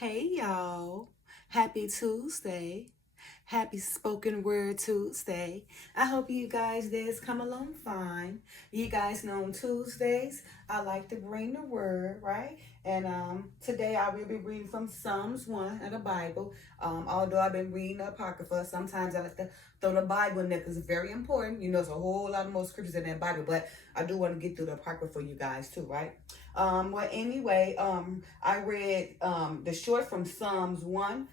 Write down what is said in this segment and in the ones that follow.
Hey y'all, happy Tuesday. Happy Spoken Word Tuesday. I hope you guys days come along fine. You guys know on Tuesdays, I like to bring the word, right? And today I will be reading from Psalms 1 of the Bible. Although I've been reading the Apocrypha, sometimes I like to throw the Bible in there because it's very important. You know, there's a whole lot of more scriptures in that Bible, but I do want to get through the Apocrypha for you guys too, right? I read the short from Psalms 1,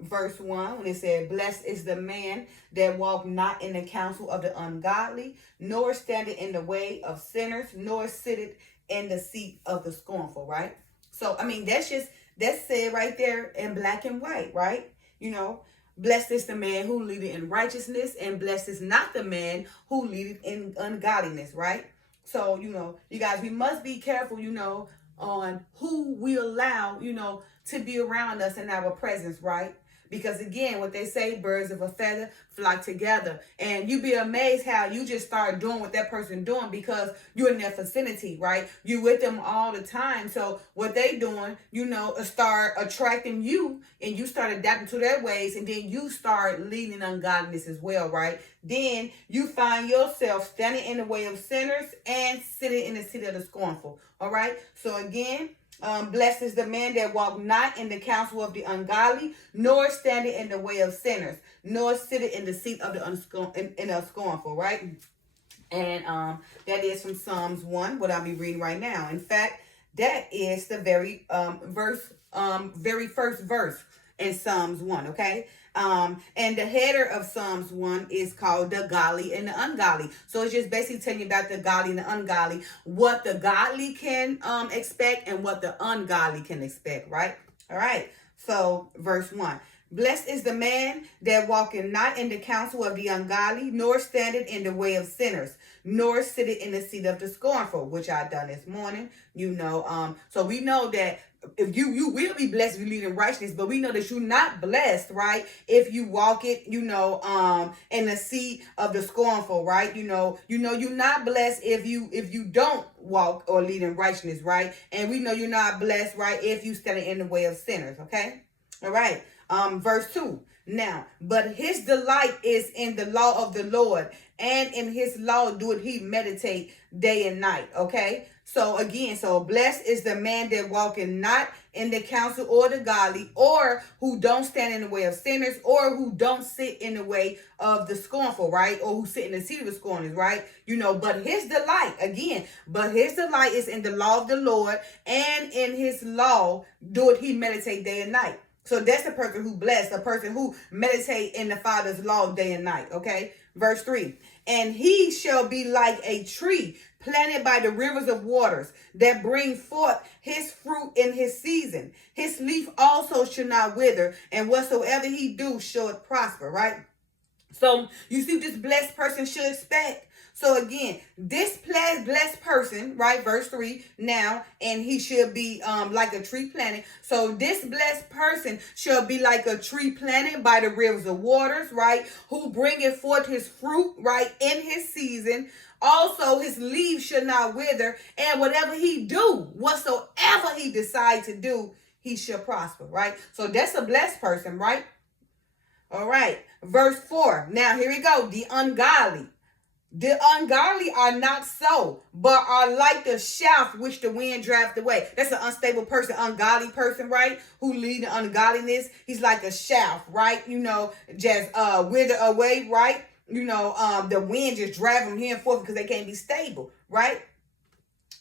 verse 1, when it said, "Blessed is the man that walk not in the counsel of the ungodly, nor standeth in the way of sinners, nor sitteth in the seat of the scornful," right? So, I mean, that's said right there in black and white, right? You know, blessed is the man who leadeth in righteousness, and blessed is not the man who leadeth in ungodliness, right? So, you guys, we must be careful, on who we allow, to be around us in our presence, right? Because again, what they say, birds of a feather flock together. And you be amazed how you just start doing what that person doing because you're in their vicinity, right? You with them all the time. So what they doing, start attracting you and you start adapting to their ways, and then you start leading ungodliness as well, right? Then you find yourself standing in the way of sinners and sitting in the seat of the scornful. All right. So again, blessed is the man that walk not in the counsel of the ungodly, nor standing in the way of sinners, nor sitting in the seat of the scornful, right? And that is from Psalms 1, what I'll be reading right now. In fact, that is the very first verse in Psalms 1, okay? And the header of Psalms 1 is called the godly and the ungodly. So it's just basically telling you about the godly and the ungodly, what the godly can expect and what the ungodly can expect, right? All right. So verse 1. Blessed is the man that walketh not in the counsel of the ungodly, nor standeth in the way of sinners, nor sitteth in the seat of the scornful, which I done this morning. So we know that if you will be blessed if you lead in righteousness, but we know that you're not blessed, right? If you walk it, in the seat of the scornful, right? You're not blessed if you don't walk or lead in righteousness, right? And we know you're not blessed, right, if you stand in the way of sinners, okay? All right. Verse 2. Now, but his delight is in the law of the Lord, and in his law doeth he meditate day and night. Okay. So again, blessed is the man that walketh not in the counsel or the godly, or who don't stand in the way of sinners, or who don't sit in the way of the scornful, right? Or who sit in the seat of the scorners, right? But his delight is in the law of the Lord, and in his law doeth he meditate day and night. So that's the person who blessed, the person who meditate in the Father's law day and night. Okay. Verse 3. And he shall be like a tree planted by the rivers of waters, that bring forth his fruit in his season. His leaf also shall not wither, and whatsoever he do shall it prosper, right? So you see what this blessed person should expect. So again, this blessed person, right, verse 3, now, and he should be like a tree planted. So this blessed person shall be like a tree planted by the rivers of waters, right, who bringeth forth his fruit, right, in his season. Also, his leaves should not wither, and whatever he do, whatsoever he decide to do, he shall prosper, right? So that's a blessed person, right? All right, verse 4. Now, here we go. The ungodly. The ungodly are not so, but are like the shaft which the wind drafts away. That's an unstable person, ungodly person, right? Who lead in ungodliness. He's like a shaft, right? Just wither away, right? The wind just drag them here and forth because they can't be stable, right?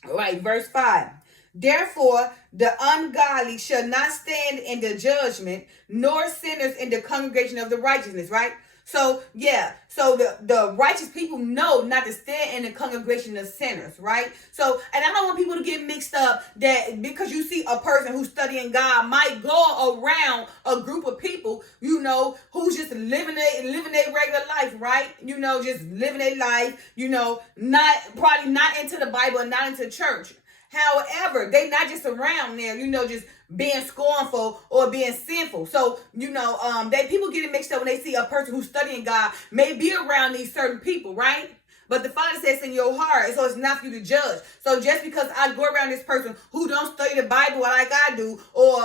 All right, verse 5. Therefore, the ungodly shall not stand in the judgment, nor sinners in the congregation of the righteousness, right? So, yeah. So the righteous people know not to stand in the congregation of sinners, right? So, and I don't want people to get mixed up that because you see a person who's studying God might go around a group of people, who's just living their regular life, right? Just living their life, probably not into the Bible and not into church. However, they not just around there, just being scornful or being sinful. So, people get it mixed up when they see a person who's studying God may be around these certain people, right? But the Father says in your heart, so it's not for you to judge. So just because I go around this person who don't study the Bible like I do, or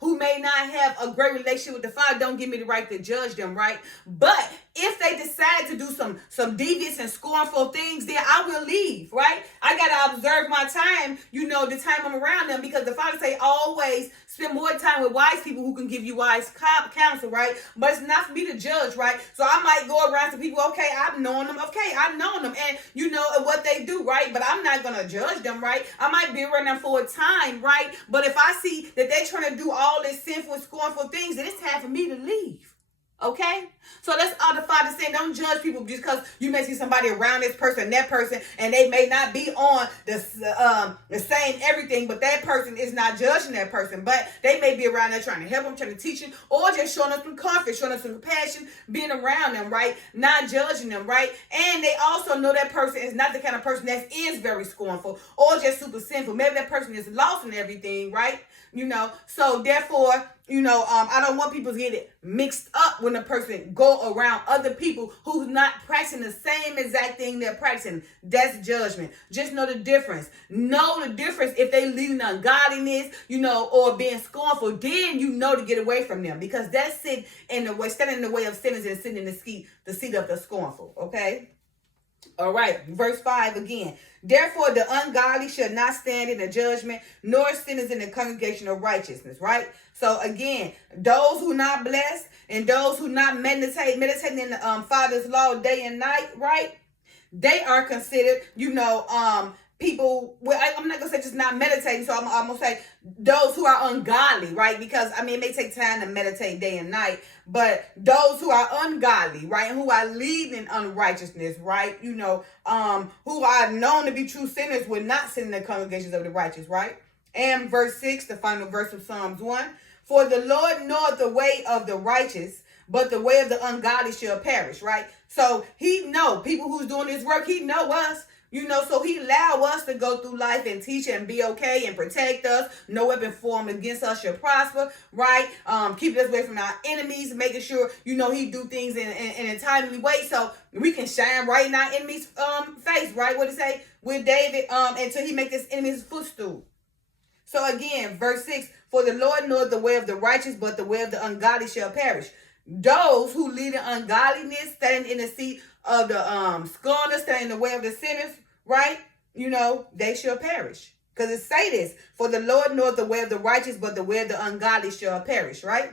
who may not have a great relationship with the Father, don't give me the right to judge them, right? But if they decide to do some devious and scornful things, then I will leave, right? I gotta observe my time, the time I'm around them, because the Father say always spend more time with wise people who can give you wise counsel, right? But it's not for me to judge, right? So I might go around to people, okay, I've known them, and what they do, right? But I'm not gonna judge them, right? I might be around them for a time, right? But if I see that they're trying to do all this sinful, scornful things, then it's time for me to leave. Okay, so that's all the Father saying. Don't judge people just because you may see somebody around this person, that person, and they may not be on the same everything, but that person is not judging that person. But they may be around there trying to help them, trying to teach them, or just showing us some comfort, showing us some compassion, being around them, right? Not judging them, right? And they also know that person is not the kind of person that is very scornful or just super sinful. Maybe that person is lost in everything, right? So therefore, I don't want people to get it mixed up when a person go around other people who's not practicing the same exact thing they're practicing. That's judgment. Just know the difference. Know the difference if they leading ungodliness, or being scornful. Then to get away from them, because that's standing in the way of sinners and sitting in the seat of the scornful. Okay. All right, verse 5 again. Therefore, the ungodly shall not stand in the judgment, nor sinners in the congregation of righteousness, right? So again, those who not blessed and those who not meditating in the Father's law day and night, right? They are considered, people. Well, I'm not gonna say just not meditating, so I'm gonna say those who are ungodly, right? Because it may take time to meditate day and night, but those who are ungodly, right, and who are leading in unrighteousness, right, who are known to be true sinners, will not sit in the congregations of the righteous, right? And verse 6, the final verse of Psalms 1: For the Lord knoweth the way of the righteous, but the way of the ungodly shall perish, right? So he know people who's doing this work. He know us. So he allow us to go through life and teach and be okay and protect us. No weapon formed against us shall prosper, right? Keep us away from our enemies, making sure, he do things in a timely way so we can shine right in our enemy's face, right? What it say with David, until he make his enemy's footstool. So again, verse 6, for the Lord knoweth the way of the righteous, but the way of the ungodly shall perish. Those who lead in ungodliness, standing in the seat of the scorners, standing in the way of the sinners, right? They shall perish. Because it say this, for the Lord knoweth the way of the righteous, but the way of the ungodly shall perish, right?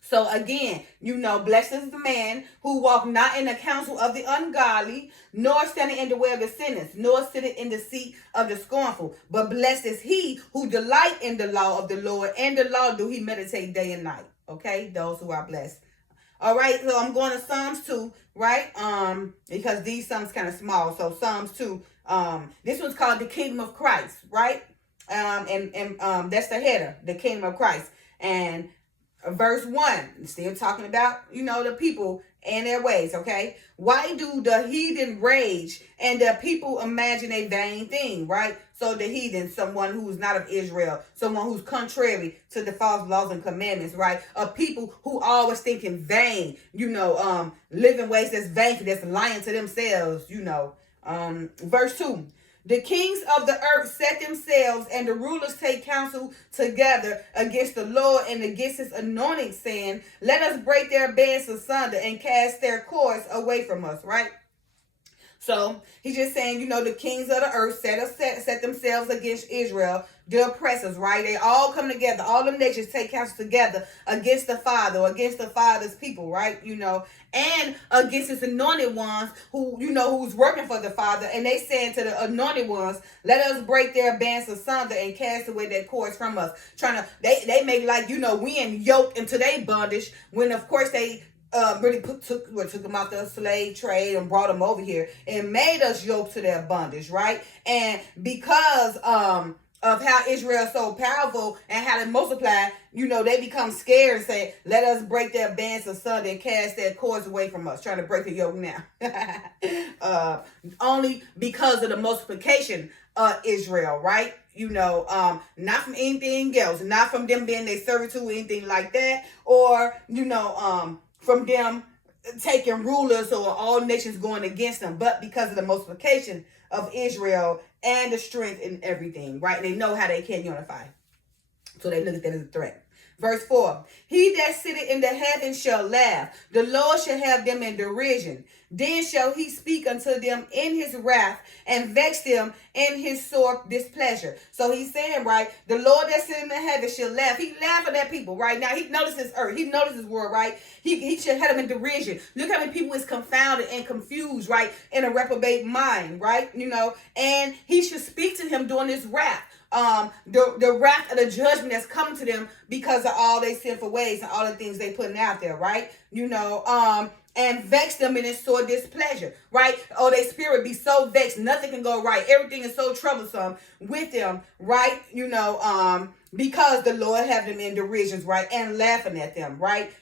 So again, blessed is the man who walk not in the counsel of the ungodly, nor standing in the way of the sinners, nor sitting in the seat of the scornful. But blessed is he who delight in the law of the Lord, and the law do he meditate day and night. Okay, those who are blessed. All right, so I'm going to Psalms 2, right? Because these Psalms kind of small. So Psalms 2, this one's called the Kingdom of Christ, right? And that's the header, the Kingdom of Christ. And verse 1, still talking about, the people and their ways, okay? Why do the heathen rage and the people imagine a vain thing, right? So the heathen, someone who's not of Israel, someone who's contrary to the false laws and commandments, right? A people who always think in vain, live in ways that's vain, that's lying to themselves, Verse 2, the kings of the earth set themselves, and the rulers take counsel together against the Lord and against his anointing, saying, let us break their bands asunder and cast their cords away from us, right? So he's just saying, the kings of the earth set themselves against Israel, the oppressors, right? They all come together. All the nations take counsel together against the Father, or against the Father's people, right? And against his anointed ones who, who's working for the Father. And they saying to the anointed ones, let us break their bands asunder and cast away their cords from us. They make like, we in yoke into their bondage, when of course they really took them out the slave trade and brought them over here and made us yoke to their bondage, right? And because of how Israel is so powerful and how they multiply, they become scared and say, let us break their bands asunder and cast their cords away from us, trying to break the yoke now. Only because of the multiplication of Israel, right? Not from anything else, not from them being their servitude or anything like that, or, from them taking rulers or all nations going against them, but because of the multiplication of Israel and the strength in everything, right? And they know how they can unify. So they look at that as a threat. Verse 4, he that sitteth in the heavens shall laugh. The Lord shall have them in derision. Then shall he speak unto them in his wrath and vex them in his sore displeasure. So he's saying, right, the Lord that sitteth in the heavens shall laugh. He laughing at people right now. He notices earth. He notices this world, right? He should have them in derision. Look how many people is confounded and confused, right? In a reprobate mind, right? And he should speak to him during his wrath. The wrath of the judgment that's coming to them because of all their sinful ways and all the things they putting out there, right? And vex them in his sore displeasure, right? Oh, their spirit be so vexed, nothing can go right. Everything is so troublesome with them, right? Because the Lord have them in derisions, right? And laughing at them, right?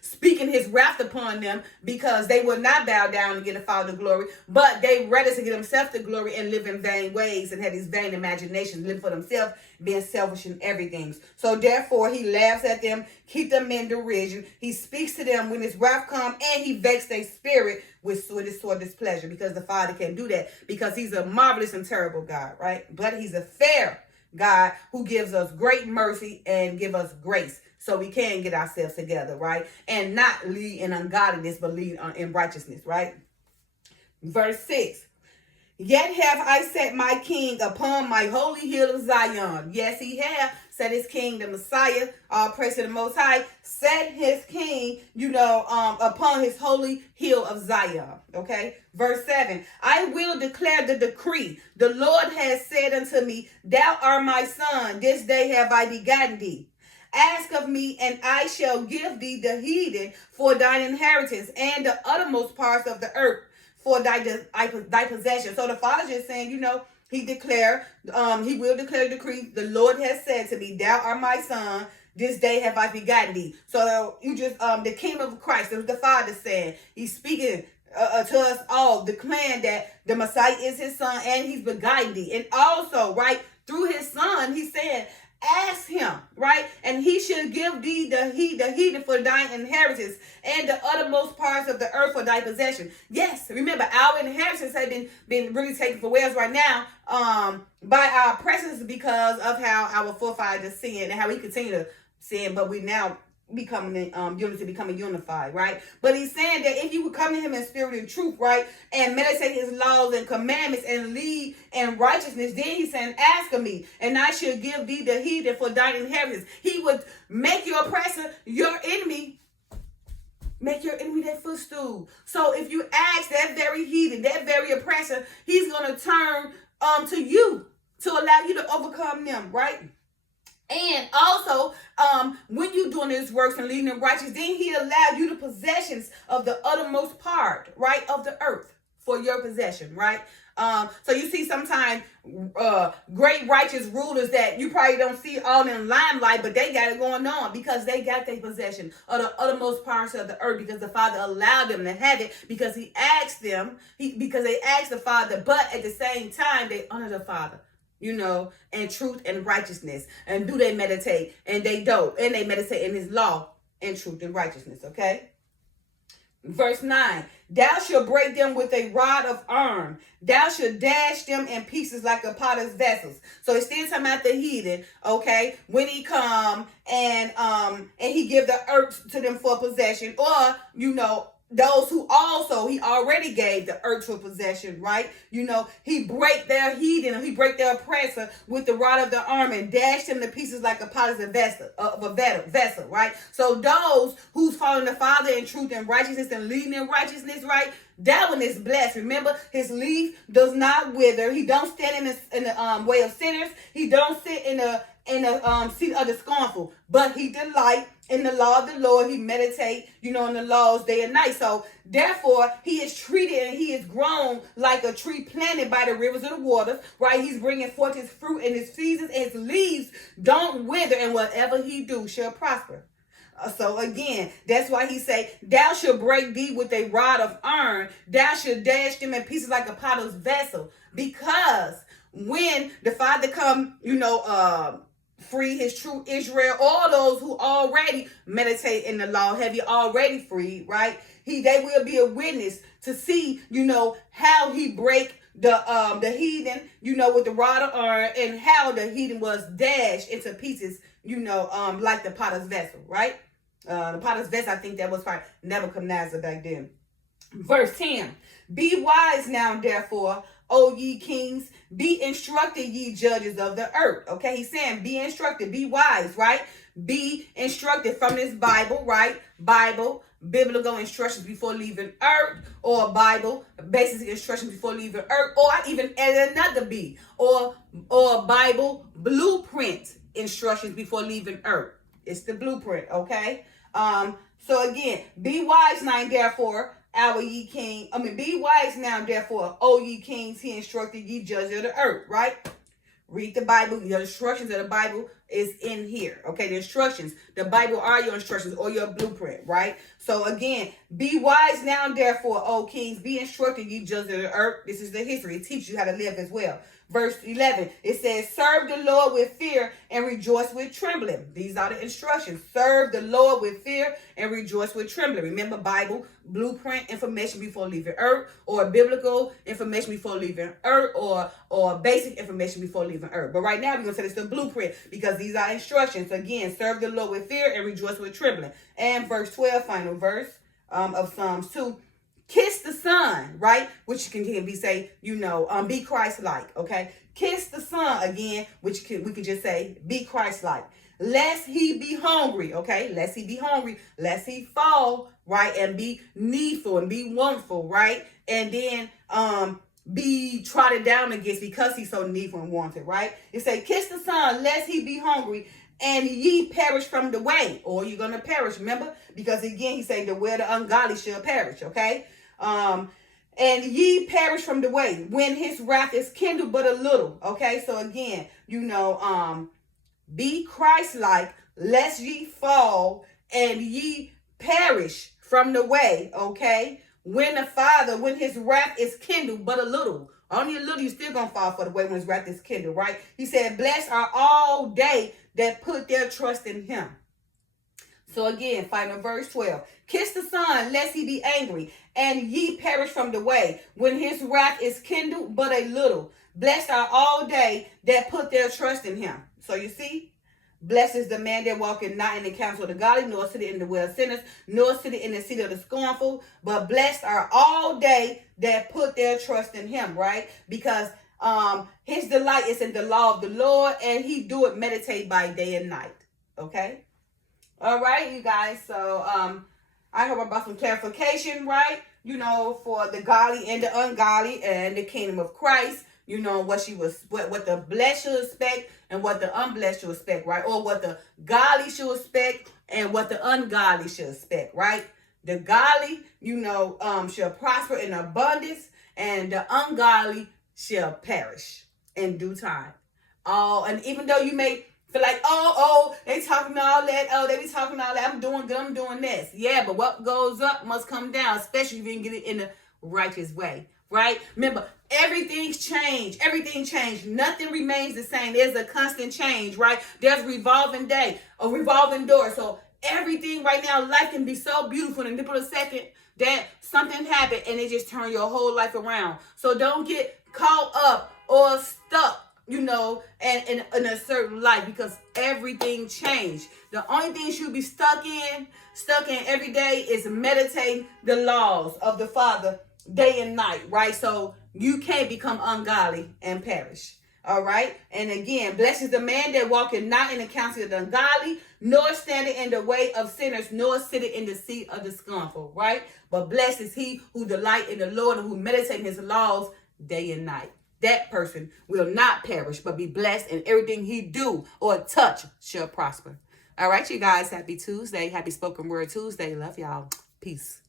Speaking his wrath upon them because they will not bow down and get the Father glory, but they rather to get themselves the glory and live in vain ways and have these vain imaginations, live for themselves, being selfish in everything. So therefore he laughs at them, keep them in derision. He speaks to them when his wrath comes, and he vexes their spirit with his sore displeasure, because the Father can do that because he's a marvelous and terrible God, right? But he's a fair God who gives us great mercy and give us grace so we can get ourselves together, right? And not lead in ungodliness, but lead in righteousness, right? Verse 6. Yet have I set my king upon my holy hill of Zion. Yes, he have set his king, the Messiah, all praise to the Most High, set his king, upon his holy hill of Zion. Okay. Verse 7. I will declare the decree. The Lord has said unto me, thou art my son. This day have I begotten thee. Ask of me, and I shall give thee the heathen for thine inheritance, and the uttermost parts of the earth for thy possession. So the Father just saying, he will declare the decree. The Lord has said to me, thou art my son. This day have I begotten thee. So the kingdom of Christ, it was the Father saying, he's speaking to us all, declaring that the Messiah is his son and he's begotten thee. And also, right, through his son, he's saying, ask him, right? And he shall give thee the heathen for thine inheritance, and the uttermost parts of the earth for thy possession. Yes, remember, our inheritance has been really taken for us right now by our presence, because of how our forefathers sinned and how we continue to sin, but we now becoming unified, right? But he's saying that if you would come to him in spirit and truth, right, and meditate his laws and commandments and lead in righteousness, then he's saying, ask of me, and I shall give thee the heathen for thine inheritance. He would make your oppressor your enemy, make your enemy that footstool. So if you ask that very heathen, that very oppressor, he's going to turn to you to allow you to overcome them, right? And also, when you're doing his works and leading in righteousness, then he allowed you the possessions of the uttermost part, right, of the earth for your possession, right? So you see sometimes great righteous rulers that you probably don't see all in limelight, but they got it going on because they got their possession of the uttermost parts of the earth, because the Father allowed them to have it, because he asked them, because they asked the Father, but at the same time, they honor the Father. And truth and righteousness. And do they meditate? And they don't. And they meditate in his law and truth and righteousness. Okay? Verse 9. Thou shalt break them with a rod of iron. Thou shalt dash them in pieces like a potter's vessels. So it's still talking about the heathen, okay? When he come and he give the earth to them for possession, or, those who also he already gave the earth for possession, right? He break their heathen, he break their oppressor with the rod of the arm and dash them to pieces like a potter's vessel, right? So those who's following the Father in truth and righteousness and leading in righteousness, right? That one is blessed. Remember, his leaf does not wither. He don't stand in the way of sinners. He don't sit in the seat of the scornful, but he delight in the law of the Lord. He meditate, in the laws day and night. So therefore, he is treated and he is grown like a tree planted by the rivers of the waters, right? He's bringing forth his fruit in his seasons, and his leaves don't wither, and whatever he do shall prosper. So again, that's why he say, thou shalt break thee with a rod of iron. Thou shalt dash them in pieces like a potter's vessel. Because when the Father come, free his true Israel, all those who already meditate in the law, have you already freed, right? They will be a witness to see, how he break the heathen, with the rod of iron, and how the heathen was dashed into pieces, like the potter's vessel, right? The potter's vessel, I think that was probably Nebuchadnezzar back then. Verse 10, be wise now, therefore, O ye kings, be instructed, ye judges of the earth. Okay, he's saying be instructed, be wise, right? Be instructed from this Bible, right? Bible, biblical instructions before leaving earth, or Bible, basic instructions before leaving earth, or I even added another B, or Bible blueprint instructions before leaving earth. It's the blueprint, okay? So again, be wise now, therefore, be wise now, therefore, O ye kings, he instructed ye judges of the earth, right? Read the Bible. The instructions of the Bible is in here. Okay, the instructions. The Bible are your instructions or your blueprint, right? So again, be wise now, therefore, O kings, be instructed, ye judges of the earth. This is the history. It teaches you how to live as well. Verse 11, it says, serve the Lord with fear and rejoice with trembling. These are the instructions. Serve the Lord with fear and rejoice with trembling. Remember, Bible, blueprint information before leaving earth, or biblical information before leaving earth, or basic information before leaving earth. But right now, we're going to say it's the blueprint because these are instructions. Again, serve the Lord with fear and rejoice with trembling. And verse 12, final verse of Psalms 2. Kiss the Son, right? Which can be say, be Christ-like, okay? Kiss the Son again, which we could just say, be Christ-like. Lest he be hungry, okay? Lest he be hungry, lest he fall, right? And be needful and be wantful, right? And then be trodden down against because he's so needful and wanted, right? It say, kiss the Son, lest he be hungry, and ye perish from the way, or you're going to perish, remember? Because again, he said, the way of the ungodly shall perish, okay? And ye perish from the way when his wrath is kindled but a little. Okay, so again, be Christ-like, lest ye fall and ye perish from the way. Okay, when his wrath is kindled but a little. Only a little, you still gonna fall for the way when his wrath is kindled, right? He said, blessed are all they that put their trust in him. So again, final verse 12. Kiss the Son, lest he be angry, and ye perish from the way, when his wrath is kindled but a little. Blessed are all they that put their trust in him. So you see, blessed is the man that walketh not in the counsel of the godly, nor sitteth in the way of sinners, nor sitteth in the seat of the scornful. But blessed are all they that put their trust in him, right? Because his delight is in the law of the Lord, and he do it meditate by day and night. Okay? All right, you guys. So I hope I brought some clarification, right? For the godly and the ungodly and the kingdom of Christ. What the blessed should expect and what the unblessed should expect, right? Or what the godly should expect and what the ungodly should expect, right? The godly, shall prosper in abundance, and the ungodly shall perish in due time. And even though you may feel like, they talking all that. They be talking all that. I'm doing good. I'm doing this. Yeah, but what goes up must come down, especially if you can get it in a righteous way, right? Remember, everything's changed. Everything changed. Nothing remains the same. There's a constant change, right? There's a revolving door. So everything right now, life can be so beautiful in a nip of a second that something happened and it just turned your whole life around. So don't get caught up or stuck, and in a certain life, because everything changed. The only thing you should be stuck in every day is meditating the laws of the Father day and night, right? So you can't become ungodly and perish. All right. And again, blessed is the man that walketh not in the counsel of the ungodly, nor standeth in the way of sinners, nor sitteth in the seat of the scornful, right? But blessed is he who delight in the Lord and who meditate in his laws day and night. That person will not perish, but be blessed, and everything he do or touch shall prosper. All right, you guys. Happy Tuesday. Happy Spoken Word Tuesday. Love y'all. Peace.